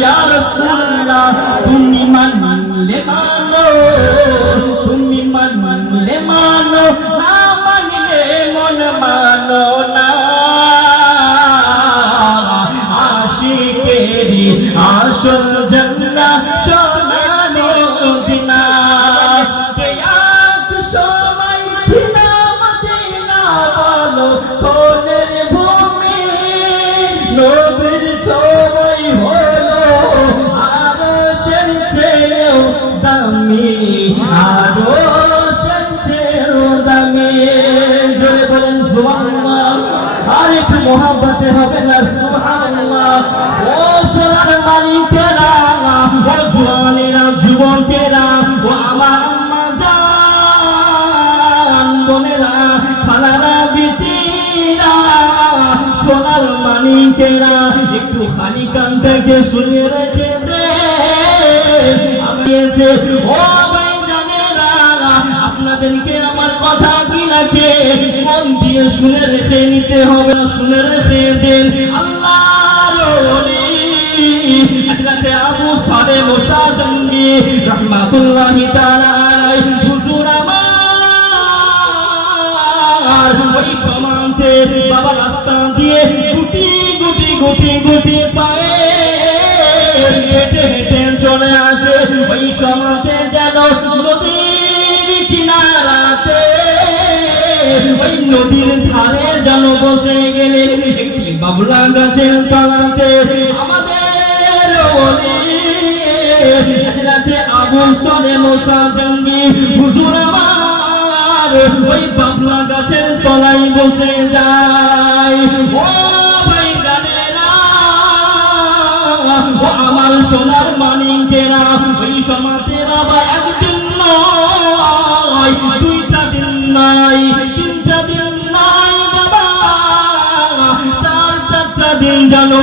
ইয়া রাসূলুল্লাহ তুমি মানলে মানো তুমি মানলে মানো না মানলে মন মানো না। একটু খালি কান থেকে শুনে রেখে দে। আমি ও ভাই জানেরা, আপনাদেরকে আমার কথা কি লাগে মন দিয়ে শুনে রেখে নিতে হবে না শুনে রেখে দেন। আল্লাহর আবু সালে মুসা জঙ্গি, রহমাতুল্লাহি তাআলা নদীর ধারে যেন বসে গেলে বাবলা গাছের তলাতে। আমাদের জঙ্গি হুজুর আমার ওই বাবলা গাছের তলায় বসে যায়। ও ভাই জানেরা, ও আমার সোনার মানিকেরা, ওই সমাতেরা বা একদিন নয়।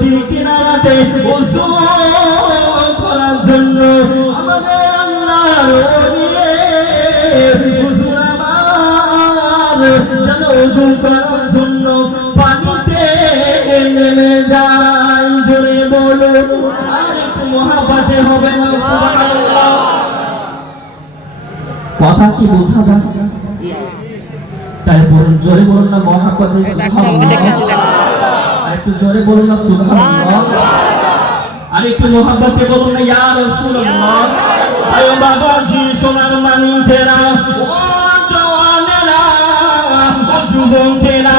নদীর কিনারাতে অজু করার জন্য আমাদের আল্লাহর ওলি হুজুর আমার যেন অজু করার জন্য পানিতে নেমে যায়। জোরে বলো আর একটু মহাপাতে হবে না সুবহানাল্লাহ। কথা কি বোঝা যায়? তাই বলুন জোরে বলুন না মহাপাতে একটু জোরে বলুন না সুবহানাল্লাহ। আর একটু মোহাব্বতে বলুন না ইয়া রাসূলুল্লাহ। আয় বাবা জি সোনার মানুষেরা ও জওয়ানেরা ও যুবকেরা।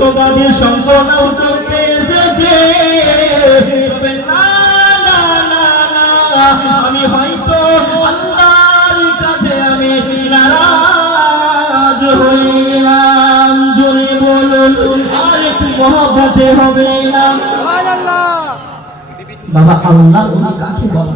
সত্যবাদী সম্পর্ক করতে এসেছে? আমি হয়তো আল্লাহর কাছে আমি নারাজ গেলাম জোরে বলুন আর একটু মহব্বতে হবে না। বাবা আল্লাহ উনি কাকে বলা